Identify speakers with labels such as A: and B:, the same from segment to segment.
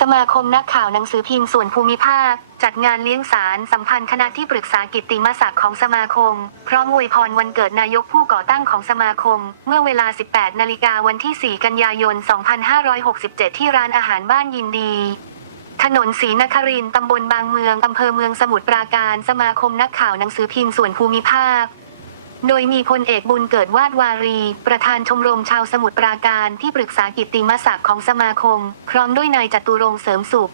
A: สมาคมนักข่าวหนังสือพิมพ์ส่วนภูมิภาค จัดงานเลี้ยงสารสัมพันธ์คณะที่ปรึกษากิตติมศักดิ์ของสมาคม พร้อมอวยพรวันเกิดนายกผู้ก่อตั้งของสมาคม เมื่อเวลา 18 นาฬิกาวันที่ 4 กันยายน 2567 ที่ร้านอาหารบ้านยินดีถนนศรีนครินต์ตำบลบางเมือง อำเภอเมืองสมุทรปราการ สมาคมนักข่าวหนังสือพิมพ์ส่วนภูมิภาค โดยมีพลเอกบุญเกิดวาดวารี ประธานชมรมชาวสมุทรปราการที่ปรึกษากิตติมศักดิ์ของสมาคม พร้อมด้วยนายจตุรงเสริมสุข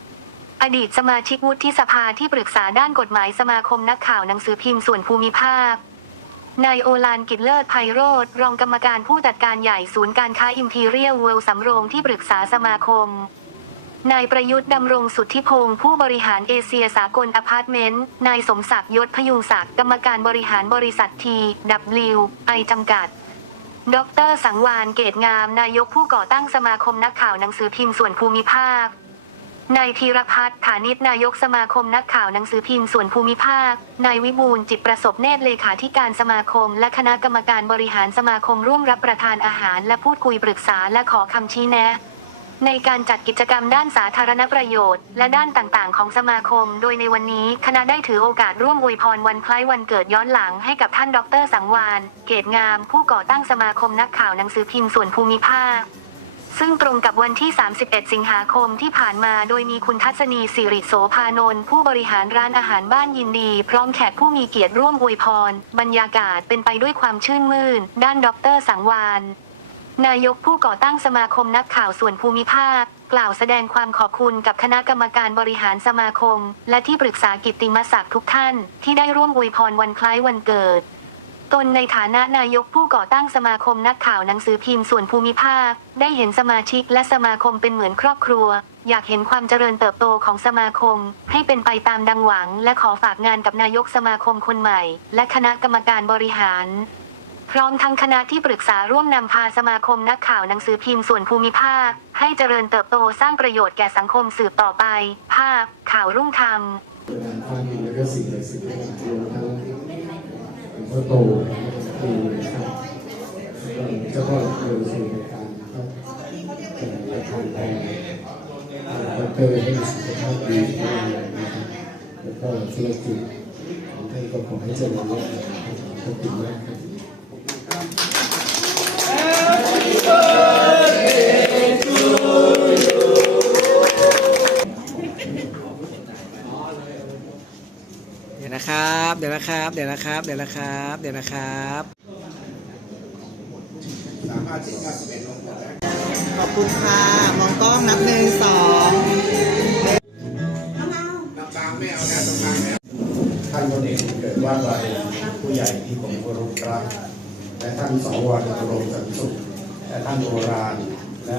A: อดีตสมาชิกวุฒิสภาที่ปรึกษาด้านกฎหมายสมาคมนักข่าวหนังสือพิมพ์ส่วนภูมิภาค นายโอลานกิจเลิศไพโรธรองกรรมการผู้จัดการใหญ่ศูนย์การค้าอิมพีเรียลเวลสำโรงที่ปรึกษาสมาคม นายประยุทธ์ดำรงสุทธิพงศ์ผู้บริหารเอเชียสากลอพาร์ตเมนต์ นายสมศักดิ์ยศพยุงศักดิ์กรรมการบริหารบริษัททีดับลิวไอจำกัด ดร สังวานเกตงาม นายกผู้ก่อตั้งสมาคมนักข่าวหนังสือพิมพ์ส่วนภูมิภาคนายธีรพัฒน์ฐานิตนายกสมาคมนักข่าวหนังสือพิมพ์ส่วนภูมิภาค นายวิบูลจิตประสบเนตรเลขาธิการสมาคม และคณะกรรมการบริหารสมาคมร่วมรับประทานอาหาร และพูดคุยปรึกษาและขอคำชี้แนะ ในการจัดกิจกรรมด้านสาธารณประโยชน์ และด้านต่างๆ ของสมาคม โดยในวันนี้คณะได้ถือโอกาสร่วมอวยพรวันคล้ายวันเกิดย้อนหลังให้กับท่านดร สังวานเกตงาม ผู้ก่อตั้งสมาคมนักข่าวหนังสือพิมพ์ส่วนภูมิภาค ซึ่งตรงกับวันที่ 31 สิงหาคมที่ผ่านมาโดยมีคุณทัศนีสิริโสภานนท์ผู้บริหารร้านอาหารบ้านยินดี พร้อมแขกผู้มีเกียรติร่วมอวยพร บรรยากาศเป็นไปด้วยความชื่นมื่น ด้านดร สังวาน นายกผู้ก่อตั้งสมาคมนักข่าวส่วนภูมิภาค กล่าวแสดงความขอบคุณกับคณะกรรมการบริหารสมาคม และที่ปรึกษากิตติมศักดิ์ทุกท่าน ที่ได้ร่วมอวยพรวันคล้ายวันเกิด ตนในฐานะนายกผู้ก่อตั้งสมาคมนักข่าวหนังสือพิมพ์ส่วนภูมิภาค ได้เห็นสมาชิกและสมาคมเป็นเหมือนครอบครัว อยากเห็นความเจริญเติบโตของสมาคม ให้เป็นไปตามดังหวัง และขอฝากงานกับนายกสมาคมคนใหม่ และคณะกรรมการบริหาร พร้อมทั้งคณะที่ปรึกษาร่วมนำพาสมาคมนักข่าวหนังสือพิมพ์ส่วนภูมิภาค ให้เจริญเติบโตสร้างประโยชน์แก่สังคมสืบต่อไป ภาพ ข่าวรุ่งธรรม
B: งานท่านแล้วก็สิ่งศักดิ์สิทธิ์รวมทั้งหลวงพ่อโตที่นะครับแล้วก็เจ้าพ่อเรือสู่ในการก็จะประทานแทนดอกเตอร์ให้มีสุขภาพดีด้วยนะครับแล้วก็ธุรกิจของท่านก็ขอให้เจริญรุ่งเรืองขอบคุณมากครับ
C: นะครับเดี๋ยวนะครับ เดี๋ยวนะครับ เดี๋ยวนะครับ เดี๋ยวนะครับ
D: ขอบคุณค่ะ มองกล้องนับหนึ่งสอง
B: ท่านพลเอกเกิดว่าวารีผู้ใหญ่ที่ผมเคารพรักและท่านสวจตุรงค์สันสุขและท่านโบราณและ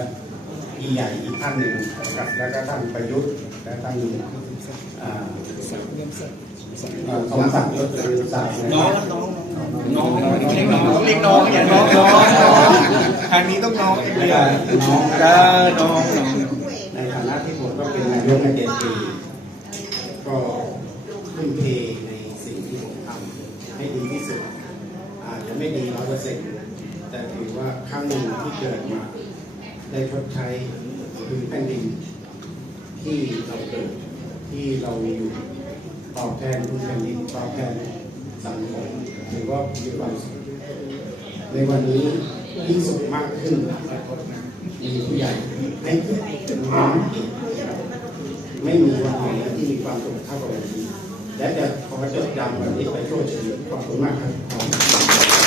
B: พี่ใหญ่อีกท่านหนึ่งนะครับแล้วก็ท่านประยุทธ์และท่านสมศักดิ์ยศเรืองศักดิ์นะครับ
E: น้องเรียกน้องเรียกน้องอย่าน้องน้ององทางนี้ต้องน้องเองเลย
B: น้อง
E: ก็น้องน้อง
B: ในฐานะที่ผมก็เป็นนายกในเจ็ดปีก็ทุ่มเทในสิ่งที่ผมทำให้ดีที่สุดอาจจะไม่ดีร้อยเปอร์เซ็นต์แต่ถือว่าครั้งหนึ่งที่เกิดมา ได้ชดใช้คือแผ่นดินที่เราเกิดที่เราอยู่ตอบแทนคุณแผ่นดินตอบแทนสังคมถือว่ามีความสุขในวันนี้ยิ่งสุขมากขึ้นมีผู้ใหญ่ให้น้องไม่มีวันไหนที่มีความสุขเท่ากับวันนี้และจะขอจดจำวันนี้ไปชั่วชีวิตขอบคุณมากครับ